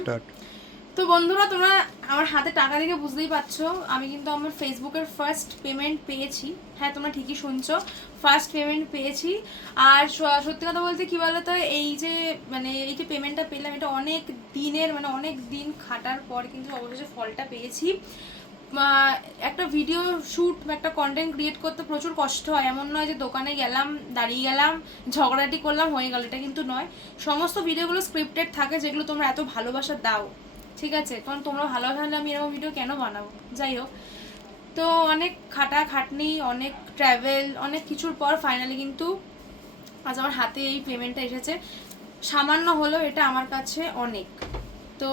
Start তো বন্ধুরা তোমরা আমার হাতে টাকা দেখে বুঝতেই পারছ আমি কিন্তু আমার ফেসবুকের ফার্স্ট পেমেন্ট পেয়েছি। হ্যাঁ তোমরা ঠিকই শুনছো ফার্স্ট পেমেন্ট পেয়েছি। আর সত্যি কথা বলতে কী বলো তো এই যে মানে এই যে পেমেন্টটা পেলাম এটা অনেক দিনের মানে অনেক দিন খাটার পর কিন্তু অবশেষে ফলটা পেয়েছি। একটা ভিডিও শ্যুট বা একটা কন্টেন্ট ক্রিয়েট করতে প্রচুর কষ্ট হয়। এমন নয় যে দোকানে গেলাম, দাঁড়িয়ে গেলাম ঝগড়াটি করলাম, হয়ে গেল। এটা কিন্তু নয়। সমস্ত ভিডিওগুলো স্ক্রিপ্টেড থাকে যেগুলো তোমরা এত ভালোবাসা দাও। ঠিক আছে? কারণ তোমরা ভালোবাসা হলে আমি এরকম ভিডিও কেন বানাবো? যাই হোক। তো অনেক খাটা খাটনি অনেক ট্র্যাভেল অনেক কিছুর পর ফাইনালি কিন্তু আজ আমার হাতে এই পেমেন্টটা এসেছে। সামান্য হলেও এটা আমার কাছে অনেক। তো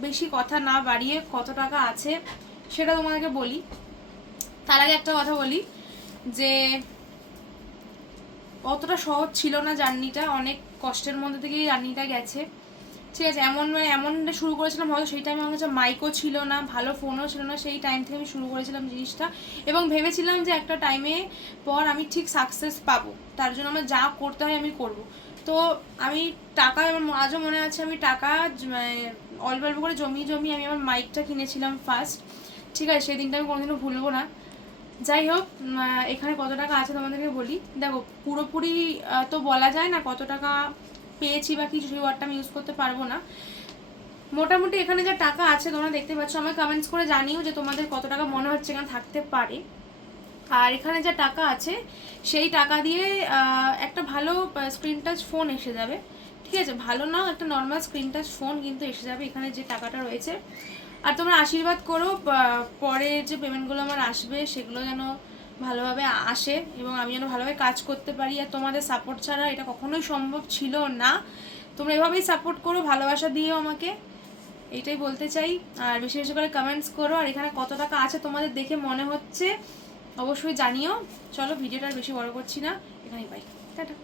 বেশি কথা না বাড়িয়ে কত টাকা আছে সেটা তোমাদেরকে বলি। তার আগে একটা কথা বলি যে অতটা সহজ ছিল না জার্নিটা, অনেক কষ্টের মধ্যে থেকেই জার্নিটা গেছে। ঠিক আছে, এমন মানে এমন শুরু করেছিলাম, হয়তো সেই টাইমে আমার কাছে মাইকও ছিল না, ভালো ফোনও ছিল না, সেই টাইম থেকে আমি শুরু করেছিলাম জিনিসটা। এবং ভেবেছিলাম যে একটা টাইমে পর আমি ঠিক সাকসেস পাবো। তার জন্য আমার যা করতে হয় আমি করব। তো আমি টাকা আমার আজও মনে আছে আমি টাকা মানে অল্প অল্প করে জমিয়ে জমিয়ে আমি আমার মাইকটা কিনেছিলাম ফার্স্ট ঠিক আছে, সেই দিনটা আমি কোনোদিনও ভুলবো না। যাই হোক এখানে কত টাকা আছে তোমাদেরকে বলি। দেখো, পুরোপুরি তো বলা যায় না কত টাকা পেয়েছি বা কিছু, সেই ওয়ার্ডটা আমি ইউজ করতে পারব না। মোটামুটি এখানে যা টাকা আছে তোমরা দেখতে পাচ্ছ আমাকে কমেন্টস করে জানিও যে তোমাদের কত টাকা মনে হচ্ছে এখানে থাকতে পারে। আর এখানে যা টাকা আছে, সেই টাকা দিয়ে একটা ভালো স্ক্রিন টাচ ফোন এসে যাবে। ঠিক আছে? ভালো না, একটা নর্মাল স্ক্রিন টাচ ফোন কিন্তু এসে যাবে এখানে যে টাকাটা রয়েছে। আর তোমরা আশীর্বাদ করো পরে যে পেমেন্টগুলো আমার আসবে, সেগুলো যেন ভালোভাবে আসে এবং আমি যেন ভালোভাবে কাজ করতে পারি। আর তোমাদের সাপোর্ট ছাড়া এটা কখনোই সম্ভব ছিল না। তোমরা এভাবেই সাপোর্ট করো, ভালোবাসা দিও আমাকে। এটাই বলতে চাই। আর বেশি বেশি করে কমেন্টস করো। আর এখানে কত টাকা আছে তোমাদের দেখে মনে হচ্ছে? অবশ্যই জানিও। চলো ভিডিওটা আর বেশি বড় করছি না। এখানেই পাই টাটা।